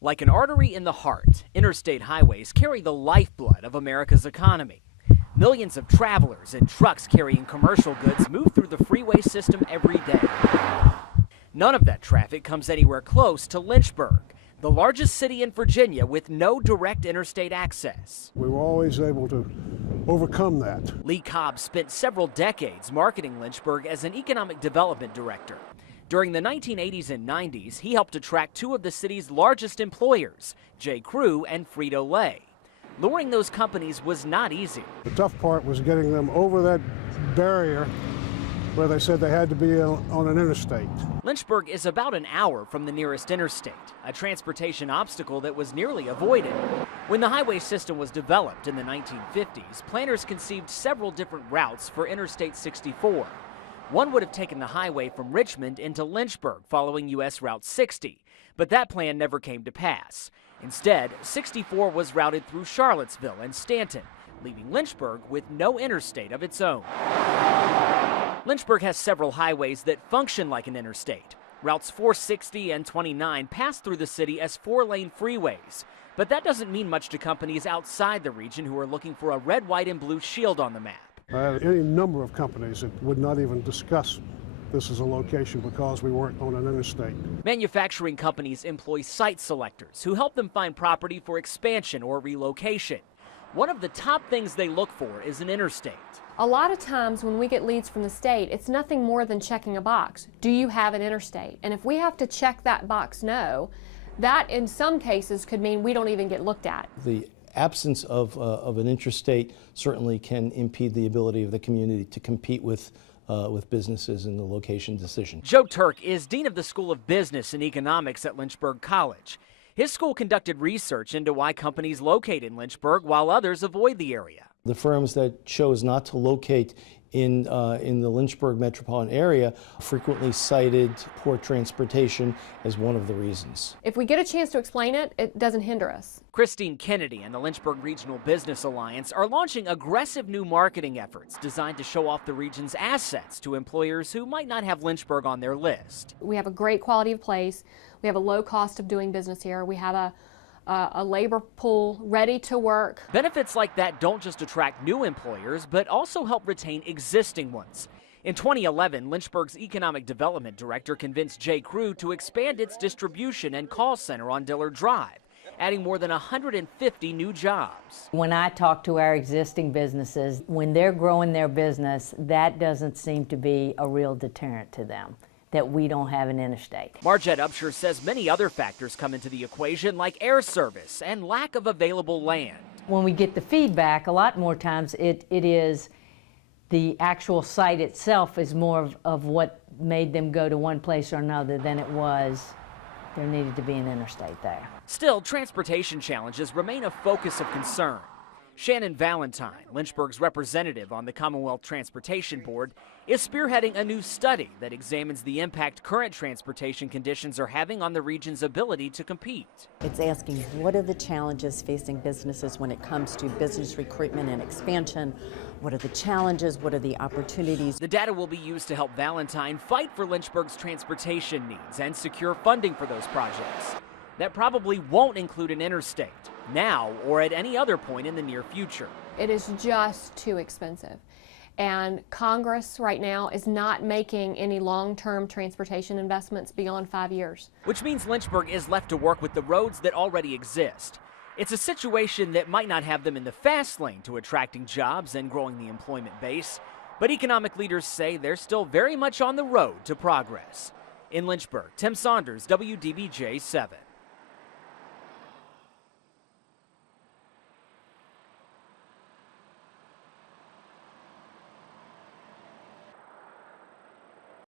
Like an artery in the heart, interstate highways carry the lifeblood of America's economy. Millions of travelers and trucks carrying commercial goods move through the freeway system every day. None of that traffic comes anywhere close to Lynchburg, the largest city in Virginia with no direct interstate access. We were always able to overcome that. Lee Cobb spent several decades marketing Lynchburg as an economic development director. During the 1980s and 90s, he helped attract two of the city's largest employers, J. Crew and Frito-Lay. Luring those companies was not easy. The tough part was getting them over that barrier where they said they had to be on an interstate. Lynchburg is about an hour from the nearest interstate, a transportation obstacle that was nearly avoided. When the highway system was developed in the 1950s, planners conceived several different routes for Interstate 64. One would have taken the highway from Richmond into Lynchburg following U.S. Route 60, but that plan never came to pass. Instead, 64 was routed through Charlottesville and Stanton, leaving Lynchburg with no interstate of its own. Lynchburg has several highways that function like an interstate. Routes 460 and 29 pass through the city as four-lane freeways, but that doesn't mean much to companies outside the region who are looking for a red, white, and blue shield on the map. Any number of companies that would not even discuss this as a location because we weren't on an interstate. Manufacturing companies employ site selectors who help them find property for expansion or relocation. One of the top things they look for is an interstate. A lot of times when we get leads from the state, it's nothing more than checking a box. Do you have an interstate? And if we have to check that box no, that in some cases could mean we don't even get looked at. The absence of an interstate certainly can impede the ability of the community to compete with businesses in the location decision. Joe Turk is Dean of the School of Business and Economics at Lynchburg College. His school conducted research into why companies locate in Lynchburg while others avoid the area. The firms that chose not to locate in the Lynchburg metropolitan area frequently cited poor transportation as one of the reasons. If we get a chance to explain it, it doesn't hinder us. Christine Kennedy and the Lynchburg Regional Business Alliance are launching aggressive new marketing efforts designed to show off the region's assets to employers who might not have Lynchburg on their list. We have a great quality of place. We have a low cost of doing business here. We have a labor pool ready to work. Benefits like that don't just attract new employers, but also help retain existing ones. In 2011, Lynchburg's Economic Development Director convinced J. Crew to expand its distribution and call center on Dillard Drive, adding more than 150 new jobs. When I talk to our existing businesses, when they're growing their business, that doesn't seem to be a real deterrent to them, that we don't have an interstate. Margette Upshur says many other factors come into the equation, like air service and lack of available land. When we get the feedback, a lot more times it is the actual site itself is more of what made them go to one place or another than it was there needed to be an interstate there. Still, transportation challenges remain a focus of concern. Shannon Valentine, Lynchburg's representative on the Commonwealth Transportation Board, is spearheading a new study that examines the impact current transportation conditions are having on the region's ability to compete. It's asking what are the challenges facing businesses when it comes to business recruitment and expansion? What are the challenges? What are the opportunities? The data will be used to help Valentine fight for Lynchburg's transportation needs and secure funding for those projects. That probably won't include an interstate, now or at any other point in the near future. It is just too expensive. And Congress right now is not making any long-term transportation investments beyond 5 years. Which means Lynchburg is left to work with the roads that already exist. It's a situation that might not have them in the fast lane to attracting jobs and growing the employment base, but economic leaders say they're still very much on the road to progress. In Lynchburg, Tim Saunders, WDBJ 7.